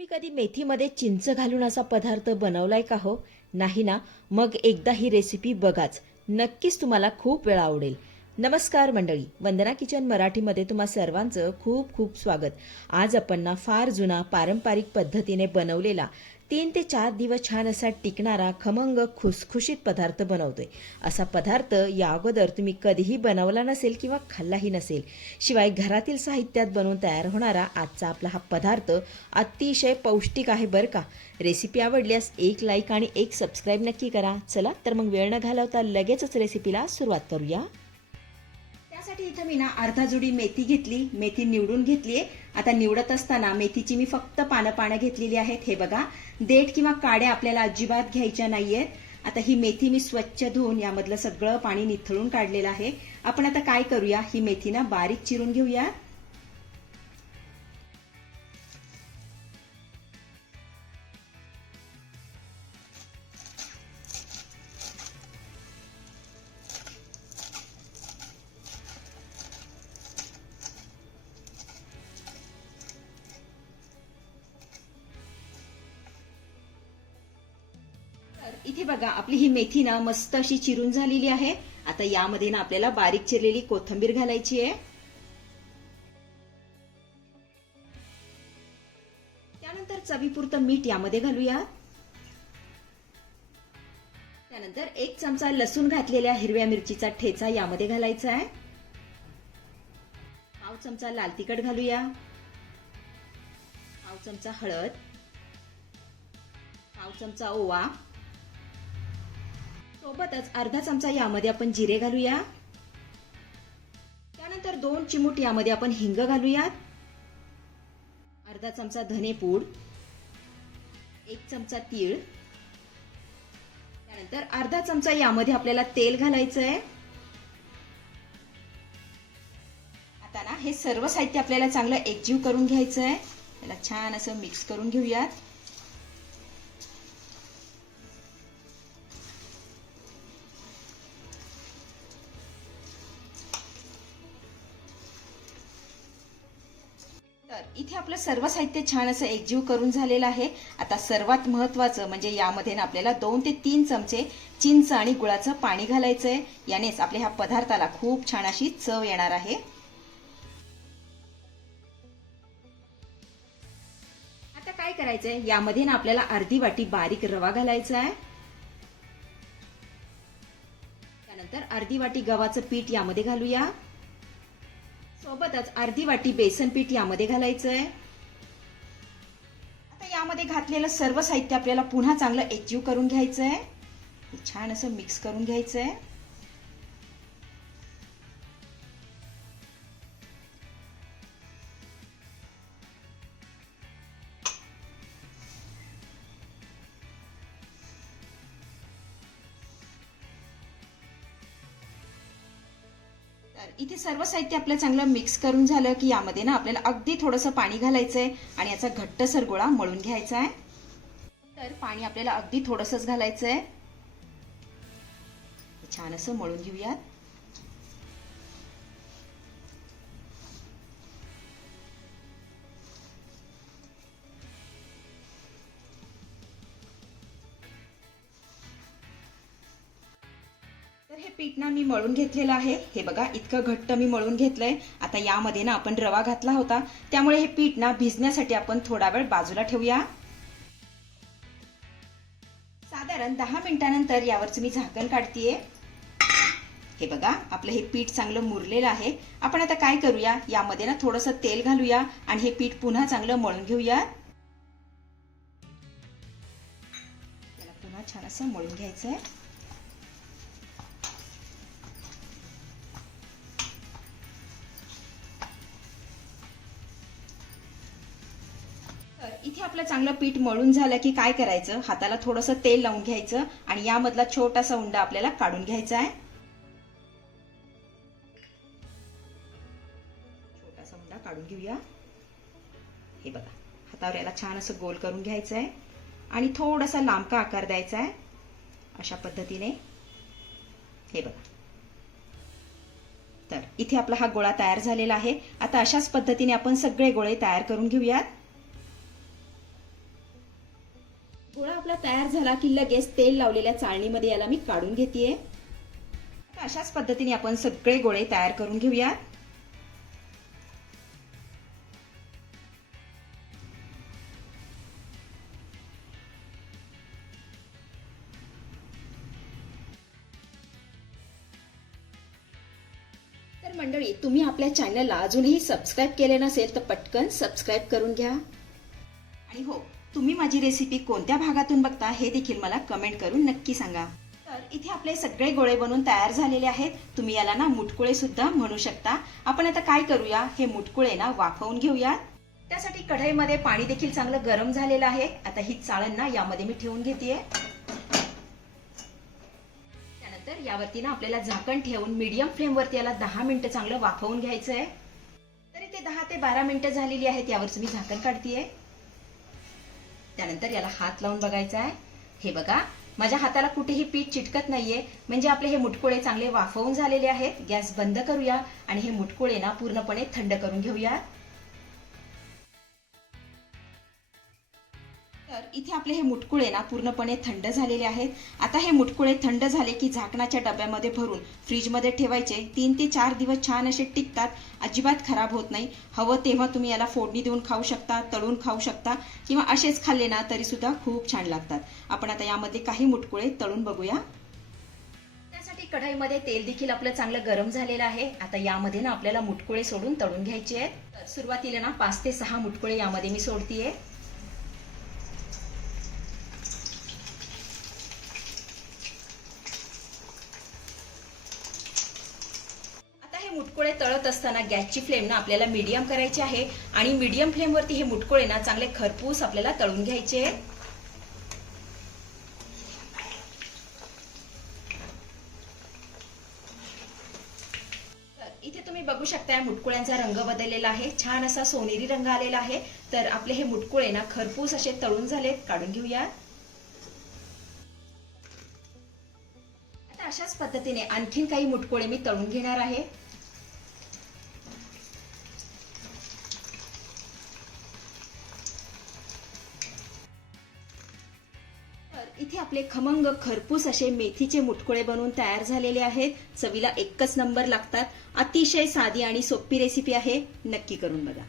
तुम्ही कधी मेथीमध्ये चिंच घालून असा पदार्थ बनवलाय का हो? नाही ना? मग एकदा ही रेसिपी बघाच. नक्कीच तुम्हाला खूप वेळा आवडेल. नमस्कार मंडळी, वंदना किचन मराठीमध्ये तुम्हा सर्वांचं खूप खूप स्वागत. आज आपण ना फार जुना पारंपरिक पद्धतीने बनवलेला 3 ते 4 दिवस छान असा टिकणारा खमंग खुसखुशीत पदार्थ बनवतोय. असा पदार्थ या अगोदर तुम्ही कधीही बनवला नसेल किंवा खाल्लाही नसेल. शिवाय घरातील साहित्यात बनवून तयार होणारा आजचा आपला हा पदार्थ अतिशय पौष्टिक आहे बरं का. रेसिपी आवडल्यास एक लाईक आणि एक सबस्क्राईब नक्की करा. चला तर मग वेळ न घालवता लगेचच रेसिपीला सुरुवात करूया. त्यासाठी इथं मी ना अर्धा जुडी मेथी घेतली. मेथी निवडून घेतली आहे. आता निवडत असताना मेथीची मी फक्त पानं घेतलेली आहेत. हे बघा, देठ किंवा काड्या आपल्याला अजिबात घ्यायच्या नाहीयेत. आता ही मेथी मी स्वच्छ धुवून यामधलं सगळं पाणी निथळून काढलेलं आहे. आपण आता काय करूया, ही मेथी ना बारीक चिरून घेऊया. इथे बघा, आपली ही मेथी ना मस्त अशी चिरून झालेली आहे. आता यामध्ये ना आपल्याला बारीक चिरलेली कोथिंबीर घालायची आहे. त्यानंतर चवीपुरतं मीठ यामध्ये घालूया. त्यानंतर 1 चमचा लसूण घातलेल्या हिरव्या मिरचीचा ठेचा यामध्ये घालायचा आहे. पाव चमचा लाल तिखट घालूया. पाव चमचा हळद. पाव चमचा ओवा. सोबतच अर्धा चमचा यामध्ये आपण जिरे घालूया. त्यानंतर 2 चिमूट यामध्ये आपण हिंग घालूयात. अर्धा चमचा धनेपूड. 1 चमचा तीळ. त्यानंतर अर्धा चमचा यामध्ये आपल्याला तेल घालायचं आहे. आता ना हे सर्व साहित्य आपल्याला चांगलं एकजीव करून घ्यायचं आहे. त्याला छान असं मिक्स करून घेऊयात. तर इथे आपलं सर्व साहित्य छान असं एकजीव करून झालेलं आहे. आता सर्वात महत्त्वाचं म्हणजे यामध्ये ना आपल्याला 2 ते 3 चमचे चिंच आणि गुळाचं पाणी घालायचंय. यानेच आपल्या ह्या पदार्थाला खूप छान अशी चव येणार आहे. आता काय करायचंय, यामध्ये ना आपल्याला अर्धी वाटी बारीक रवा घालायचा आहे. त्यानंतर अर्धी वाटी गव्हाचं पीठ यामध्ये घालूया. सोबतच अर्धी वाटी बेसन पीठ यामध्ये घालायचंय. आता यामध्ये घातलेलं सर्व साहित्य आपल्याला पुन्हा चांगलं एकजीव करून घ्यायचंय. छान असं मिक्स करून घ्यायचंय. इथे सर्व साहित्य आपलं चांगलं मिक्स करून झालं की यामध्ये ना आपल्याला अगदी थोडंसं पाणी घालायचंय आणि याचा घट्टसर गोळा मळून घ्यायचा आहे. तर पाणी आपल्याला अगदी थोडंसंच घालायचंय. छान असं मळून घेऊयात. तर हे पीठ ना मी मळून घेतलेलं आहे. हे बघा, इतकं घट्ट मी मळून घेतलंय. आता यामध्ये ना आपण रवा घातला होता, त्यामुळे हे पीठ ना भिजण्यासाठी आपण थोडा वेळ बाजूला ठेवूया. साधारण 10 मिनिटांनंतर यावरचं मी झाकण काढतीये. हे बघा, आपलं हे पीठ चांगलं मुरलेलं आहे. आपण आता काय करूया, यामध्ये ना थोडंसं तेल घालूया आणि हे पीठ पुन्हा चांगलं मळून घेऊया. याला पुन्हा छान असं मळून घ्यायचंय. इथे आपलं चांगलं पीठ मळून झालं की काय करायचं, हाताला थोडंसं तेल लावून घ्यायचं आणि यामधला छोटासा उंडा आपल्याला काढून घ्यायचा आहे. छोटासा उंडा काढून घेऊया. हे बघा, हातावर याला छान असं गोल करून घ्यायचं आहे आणि थोडासा लांबका आकार द्यायचा आहे. अशा पद्धतीने हे बघा. तर इथे आपला हा गोळा तयार झालेला आहे. आता अशाच पद्धतीने आपण सगळे गोळे तयार करून घेऊयात. गोळा आपला तयार झाला की लगेच तेल लावलेल्या चाळणीमध्ये याला मी काढून घेतेय. अशाच पद्धतीने आपण सगळे गोळे तयार करून घेऊया. तर मंडळी, तुम्ही आपल्या चॅनलला अजूनही सबस्क्राईब केले नसेल तर पटकन सबस्क्राईब करून घ्या. आणि हो, तुम्ही माझी रेसिपी कोणत्या भागातून बघता हे देखील मला कमेंट करून नक्की सांगा. तर इथे आपले सगळे गोळे बनवून तयार झालेले आहेत. तुम्ही याला ना मुटकुळे सुद्धा म्हणू शकता. आपण आता काय करूया, हे मुटकुळे ना वाफवून घेऊया. त्यासाठी कढईमध्ये पाणी देखील चांगलं गरम झालेलं आहे. आता ही चाळण ना यामध्ये मी ठेवून घेतेय. त्यानंतर यावरती ना आपल्याला झाकण ठेवून मीडियम फ्लेम वरती याला 10 मिनिटं चांगलं वाफवून घ्यायचं आहे. तर इथे 10 ते 12 मिनिटं झालेली आहेत. यावरच मी झाकण काढतेय. त्यानंतर याला हात लावून बघायचा आहे. हे बघा, माझ्या हाताला कुठेही पीठ चिटकत नाहीये, म्हणजे आपले हे मुटकुळे चांगले वाफवून झालेले आहेत. गॅस बंद करूया आणि हे मुटकुळे ना पूर्णपणे थंड करून घेऊया. तर इथे आपले हे मुटकुळे ना पूर्णपणे थंड झालेले आहेत. आता हे मुटकुळे थंड झाले की झाकणाच्या डब्यामध्ये भरून फ्रीजमध्ये ठेवायचे. 3 ते 4 दिवस छान असे टिकतात, अजिबात खराब होत नाही. हवं तेव्हा तुम्ही याला फोडणी देऊन खाऊ शकता, तळून खाऊ शकता, किंवा असेच खाल्ले ना तरी सुद्धा खूप छान लागतात. आपण आता यामध्ये काही मुटकुळे तळून बघूया. त्यासाठी कढईमध्ये तेल देखील आपलं चांगलं गरम झालेलं आहे. आता यामध्ये ना आपल्याला मुटकुळे सोडून तळून घ्यायचे आहेत. तर सुरुवातीला ना 5 ते 6 मुटकुळे यामध्ये मी सोडतीये. मुटकुळे तळत असताना गॅसची फ्लेम ना आपल्याला मीडियम करायची आहे आणि मीडियम फ्लेम वरती हे मुटकुळे ना चांगले खरपूस आपल्याला तळून घ्यायचे. तर इथे तुम्ही बघू शकता मुटकुळ्यांचा रंग बदललेला आहे, छान असा सोनेरी रंग आलेला आहे. तर आपले हे मुटकुळे ना खरपूस असे तळून झालेत. काढून घेऊया. आता अशाच पद्धतीने आणखीन काही मुटकुळे मी तळून घेणार आहे. इथे आपले खमंग खरपूस असे मेथीचे मुटकुळे बनवून तयार झालेले आहेत. चवीला एकच नंबर लागतात. अतिशय साधी आणि सोपी रेसिपी आहे, नक्की करून बघा.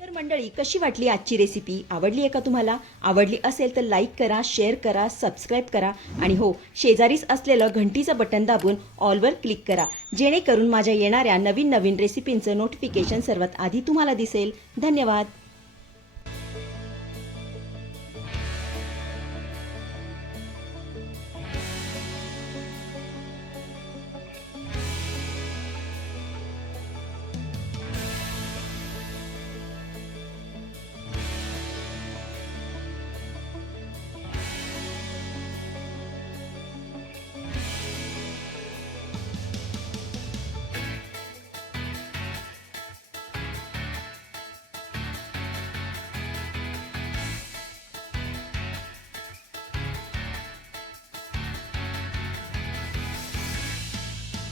तर मंडळी, कशी वाटली आजची रेसिपी? आवडली आहे का तुम्हाला? आवडली असेल तर लाईक करा, शेअर करा, सबस्क्राईब करा आणि हो, शेजारीच असलेलं घंटीचं बटन दाबून ऑलवर क्लिक करा, जेणेकरून माझ्या येणाऱ्या नवीन रेसिपींचं नोटिफिकेशन सर्वात आधी तुम्हाला दिसेल. धन्यवाद.